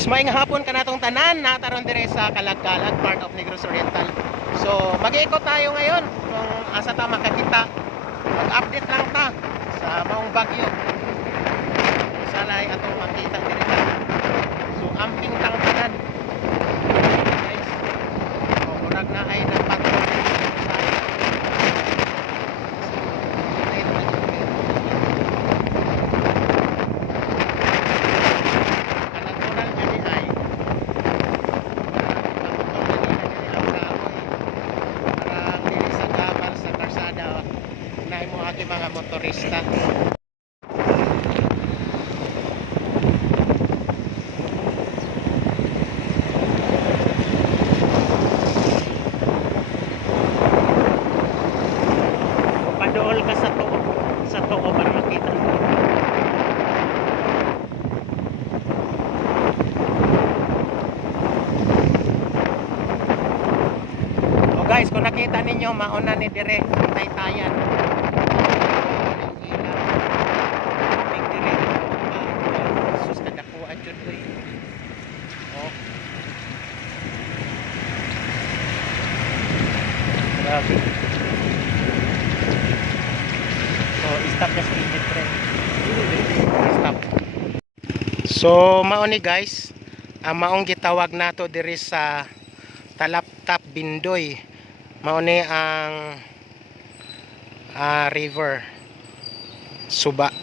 guys, maayong hapon kanatong tanan nataron dire sa Kalagkalag, part of Negros Oriental. So, mag-iikot tayo ngayon kung asa ta makakita. Mag-update lang ta sa maong bagyo. Salay atong makita dire ta. So, amping tang tanan. Guys, murag na ay nagpatrol sa mga motorista. Padool ka sa tuo para makita. Oh guys, kung nakita ninyo, mauna ni dire ang Taytayan. Grabe. So, stop na speed pre. Stop. So, mauni guys, ang maong gitawag nato diri sa Talaptap Bindoy. Mauni ang river Suba.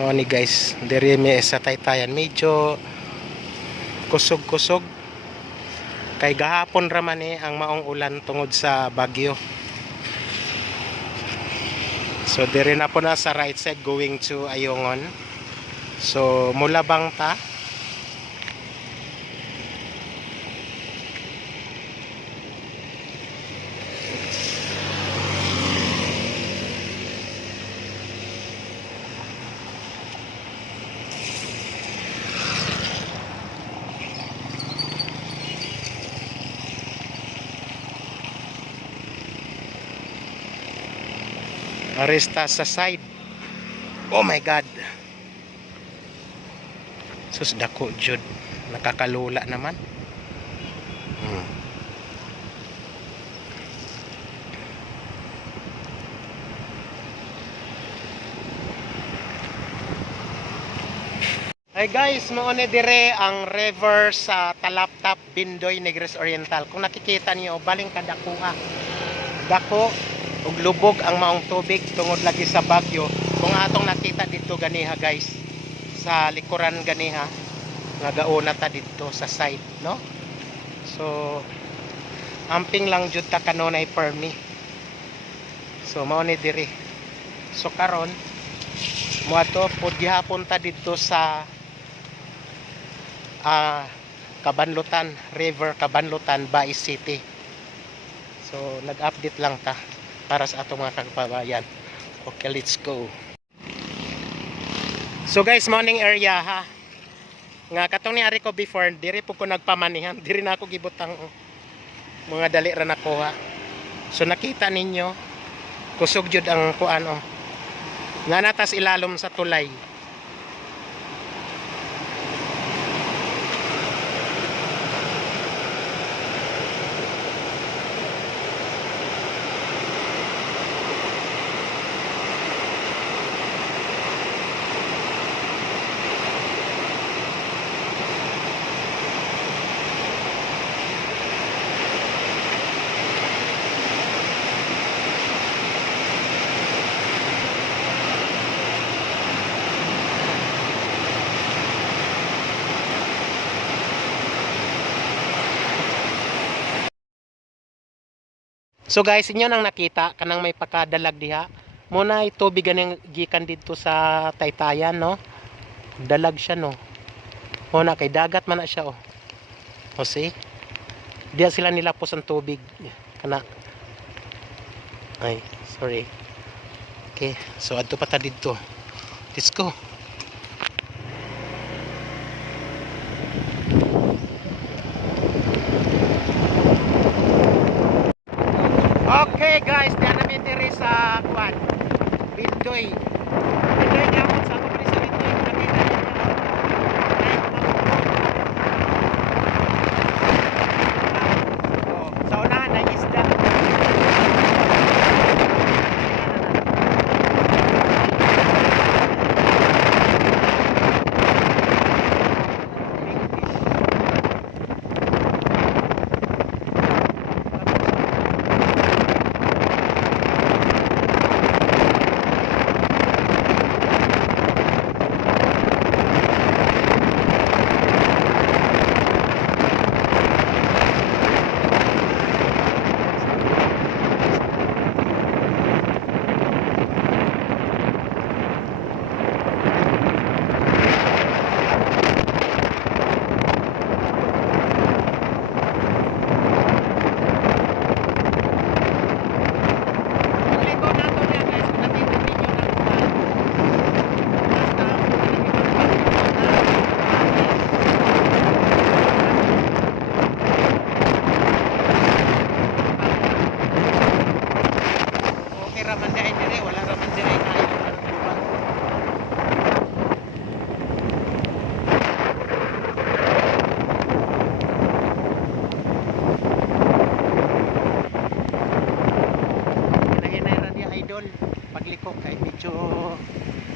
Mauni guys, diri mi sa Taytayan. Medyo kusog-kusog. Kay gahapon raman ang maong ulan tungod sa bagyo. So dire na po na sa right side going to Ayungon. So mula Bangta aresta sa side. Oh my god, sus dako jud, nakakalula naman. Hey guys, maone dire ang river sa Talaptap Bindoy, Negros Oriental. Kung nakikita niyo, baling kadakuha, dako ug lubog ang maong tubig tungod lagi sa bagyo. Kung atong nakita dito ganiha guys, sa likuran ganiha nga gauna ta dito sa side, no? So amping lang jud ta kanunay permi. So mao ni diri. So karon moadto pud gihapon ta dito sa Kabanlutan River, Kabanlutan, Baez City. So nag-update lang ta para sa atong mga kababayan. Okay, let's go. So guys, morning area ha. Nga katong ni ari ko before, diri po ko nagpamanihan, diri na ako gibutang mga dali ra nakuha. So nakita ninyo, kusog jud ang kuan oh. Nga natas ilalom sa tulay. So guys, inyo nang nakita kanang may pakadalag diha. Muna ay tubig ganing gikan dito sa Taytayan, no? Dalag siya, no. Muna kay dagat man na siya, oh. O see? Diya sila nilapos ang tubig kana. Ay, sorry. Okay, so adto pa ta dito. Let's go. Okay guys, diyan namin diri sa kuan Bindoy. Bindoy niya sa ako sa Bindoy. Nakita niyo.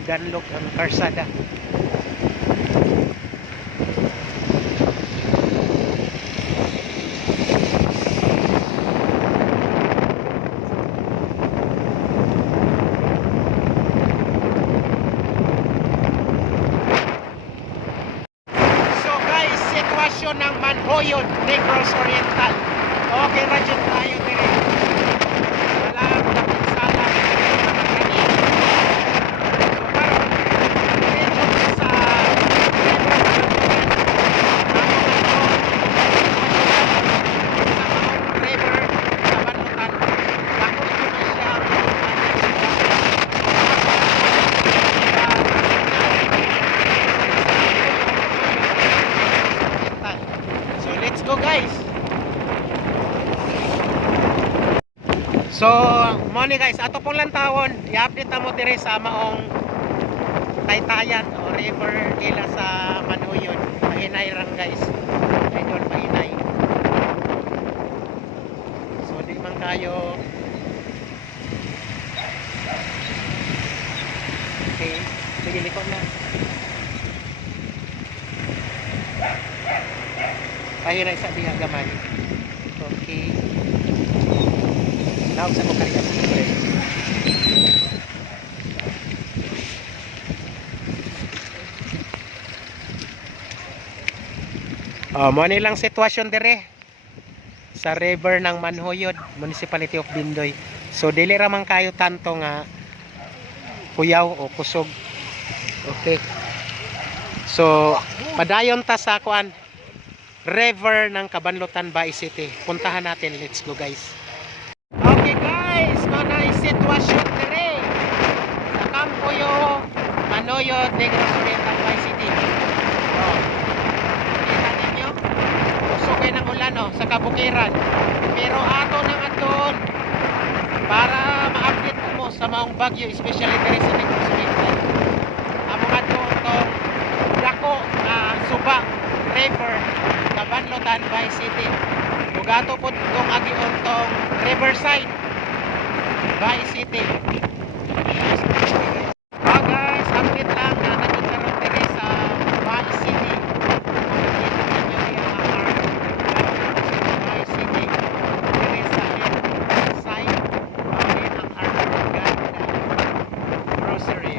ganlok ang karsada. So guys, sitwasyon ng Manhoyod, Negros Oriental. Okay ra jud tayo dire. Wala kapit sala kanin. So karon medyo sa river sa Banlutan. Ako na siya so let's go guys. So, mo ni guys, ato pong lantawon, i-update mo dire sa maong Taytayan o river nila sa Manhoyod. Pahinay rang guys. Idol pahinay. So, di man kayo. Okay, sige likod na. Pahinay sa diha gamay. Okay. Now sa ko kariya. Mo ni lang sitwasyon dire sa river ng Manhoyod, Municipality of Bindoy. So dili ra man kayo tanto nga kuyaw o kusog. Okay. So padayon ta sa kuan river ng Cabanlotan, Bay City. Puntahan natin. Let's go guys. Okay guys, mga sitwasyon dire sa Campoyo, Manhoyod, Negros Oriental, Bay City. Oh, kita ninyo, usok ng ulan sa kabukiran. Pero ato nang aton para ma-update mo sa maong bagyo, especially dire sa Negros Oriental. Among aton tong dako suba river Cabanlotan, Bay City. Bugato po itong agion tong Riverside, Bay City. Guys, update lang na nagkaroon dire sa Bay City. Makikita ninyo yung mga Bay City. Dire sa side, din ang Armagan Grocery.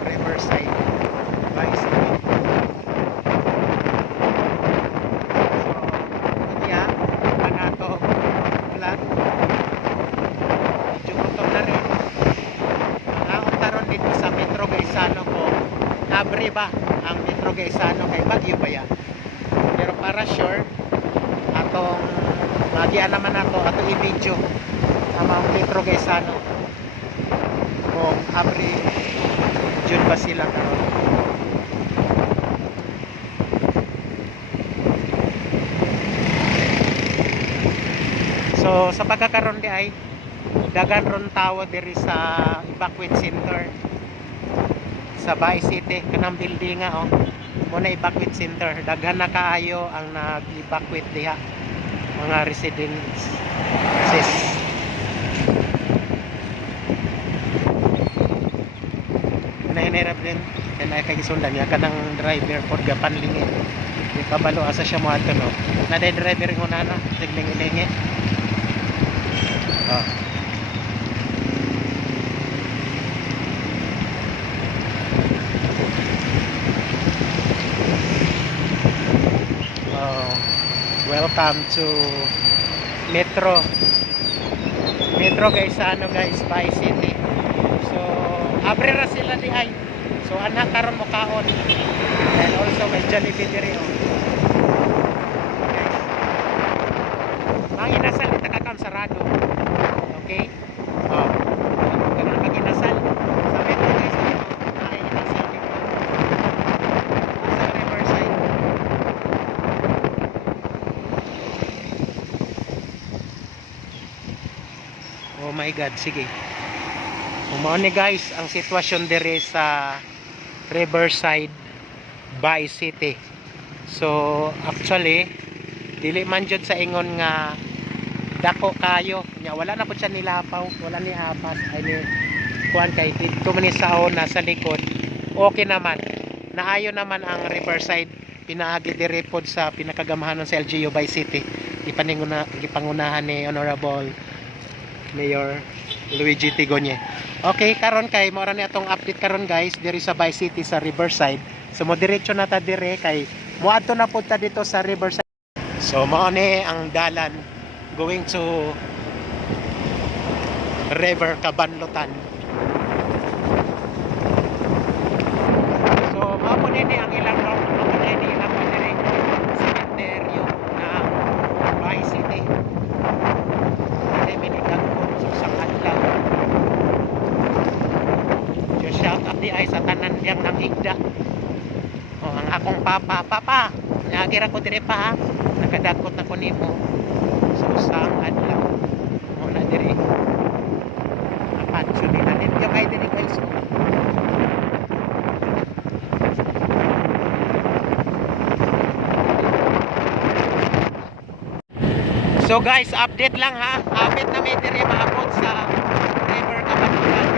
Riverside, Bay City. So, kaya, panato, ulan. Medyo gutom na rin. Nanguntaron dito sa Metro Gaisano ko. Nabre ba ang Metro Gaisano kay Bagyo ba yan? Pero para sure, atong magian naman ato, ato i-video sa mga Metro Gaisano. Kung abre jud ba sila karon. So sa pagkakaroon di ay dagan ron tawo diri sa evacuate center sa Bay City, kanang building nga muna evacuate center. Daghan na kaayo ang nag-evacuate diha mga residents. Hinahirap din kaya na kay gisundan niya kanang driver for gapanlingin di kabalo asa siya mo ato no na driver ng una na sigling-lingi. Welcome to Metro Gaisano guys, Bay City. So abre ra sila di ay. So anak karon mo kaon. And also may Jollibee diri okay. Ang inasal ita kakam sarado. Okay? Kanang mag-inasal sa Metro Gaisano. Ay inasal dito. Sa Riverside. Oh my God, sige. Mao ni guys ang sitwasyon dire sa Riverside, Bay City. So actually dili man jud sa ingon nga dako kayo nya, wala na po siya nilapaw, wala ni apas ay ni kuan kay dito man sa una sa likod okay naman, naayo naman ang Riverside pinaagi diri pod sa pinakagamahanon sa LGU by City, ipangunahan ni Honorable Mayor Luigi Tigonye. Okay, karon kay mao ra ni atong update karon guys diri sa Bay City sa Riverside. So mo diretso na ta dire kay moadto na pud ta dito sa Riverside. So mao ni ang dalan going to River Cabanlotan. So mao po ni ang ilang route mao po ni ilang dire cemetery na Bay City. Ay minigang po sa adlaw. Shout out di ay sa tanan diyang ng igda. O ang akong papa, nagira ko dire pa, nakadakot na ko nimo. So sang adlaw mo na dire. Apat sabi na ninyo kay dire guys. So guys, update lang ha. Update na may dire maabot sa River Cabanlotan.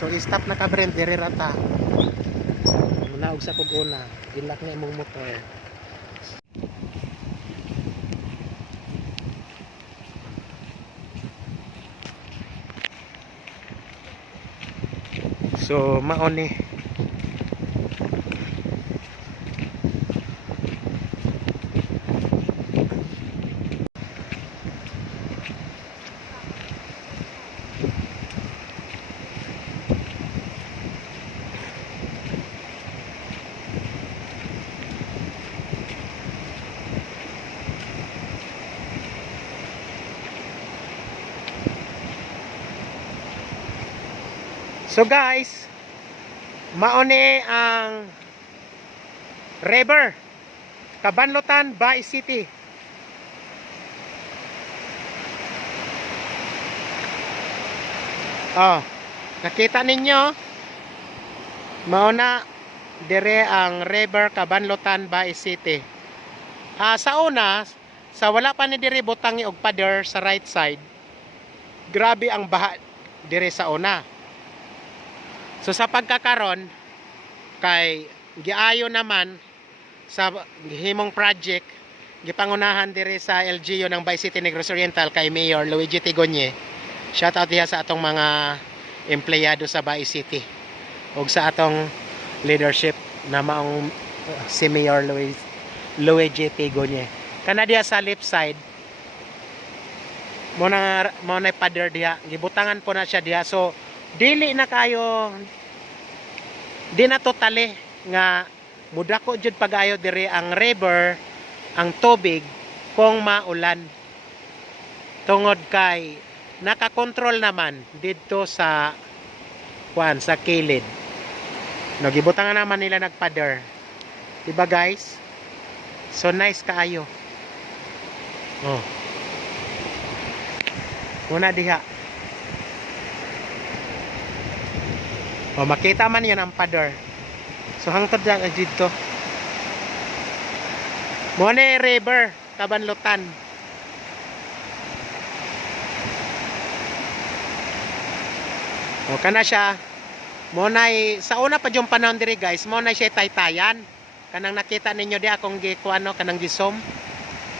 So stop na ka Brent diri rata. Muna og sa kog-una, ilak na imong motor. So mao ni So guys, maone ang River Cabanlotan Bay City. Oh, nakita ninyo? Mauna dire ang River Cabanlotan Bay City. Sa una, sa wala pa ni dire butangi og pader sa right side. Grabe ang baha dire sa una. So sa pagkakaron kay giayo naman sa himong project gipangunahan diri sa LGU ng Bay City Negros Oriental kay Mayor Luigi Tigonye. Shout out diha sa atong mga empleyado sa Bay City ug sa atong leadership na maong si Mayor Luigi Tigonye. Kana diha sa left side mo na pader diha, gibutangan po na siya diha. So dili na kayo di na totally nga mudako jud pagayo diri ang river ang tubig kung maulan tungod kay nakakontrol naman dito sa sa kilid. No, gibutangan naman nila nagpader. Diba guys? So nice kaayo. Oh. Una diha. O makita man yan ang pader. So hangtod lang dito. Mone River Cabanlotan. O kana siya. Monay sa una pa yung panahon diri guys, monay siya taytayan. Kanang nakita ninyo di akong gikuano kanang gisom.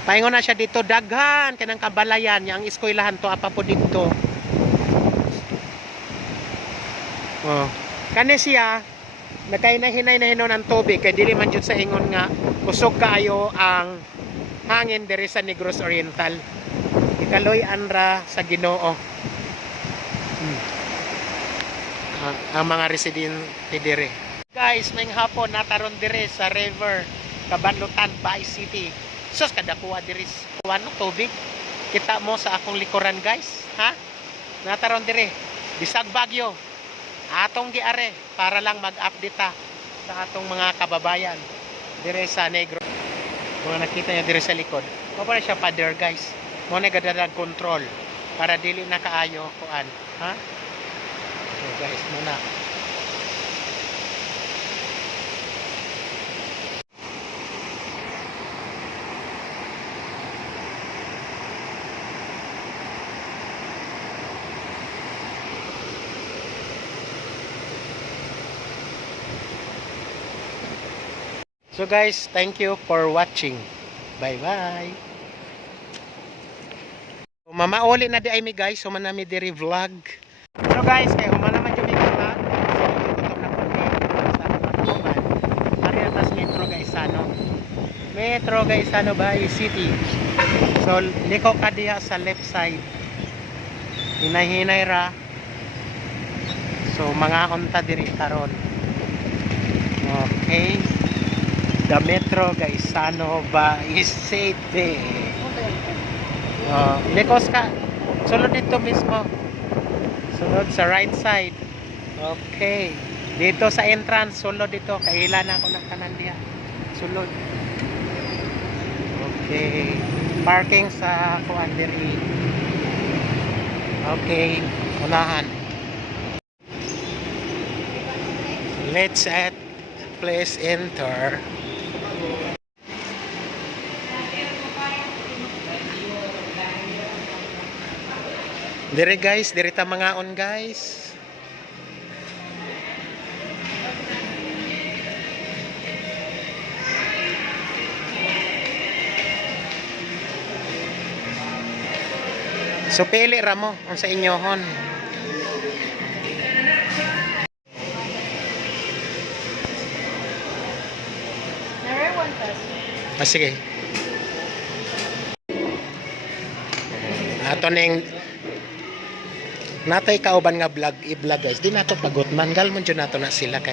Paingon na siya dito daghan kanang kabalayan yang eskwelahan to apa po dito. Oh. Kani siya nakainahinay na hinon ang tubig kay dili man jud sa ingon nga kusog kaayo ang hangin diri sa Negros Oriental. Ikaloy anra sa Ginoo. Ang mga residente dire. Guys, may hapon nataron dire sa river Kabanlutan, Baay City. Sus kadakuha diri kuan tubig. Kita mo sa akong likuran guys, ha? Nataron dire bisag bagyo. Atong giare para lang mag-update ta sa atong mga kababayan dire sa Negros. Mga nakita niya dire sa likod. Mo pa siya pader guys. Mo na gadadag control para dili na kaayo kuan, ha? So guys, muna. So guys, thank you for watching. Bye-bye. Mamauli na di ay mi guys, human na mi diri vlog. So guys, kay human naman jud mi vlog. So gutom na po ni sa patuman. Ari atas metro guys ano. Metro guys ano Baay City. So liko ka diha sa left side. Hinay-hinay ra. So mga unta diri karon. Okay. The Metro Gaisano Baay City. Likos ka. Sunod dito mismo. Sunod sa right side. Okay. Dito sa entrance, sunod dito. Kaila na ako ng kanan diya. Sunod. Okay. Parking sa Kuandiri. Okay. Unahan. Let's please enter. Dire guys, dire ta mga on guys. So pili ra mo unsa inyohon. Sige. Ato ning natay kauban nga vlog i-vlog guys. Di nato pagot man gal mo jud nato na sila kay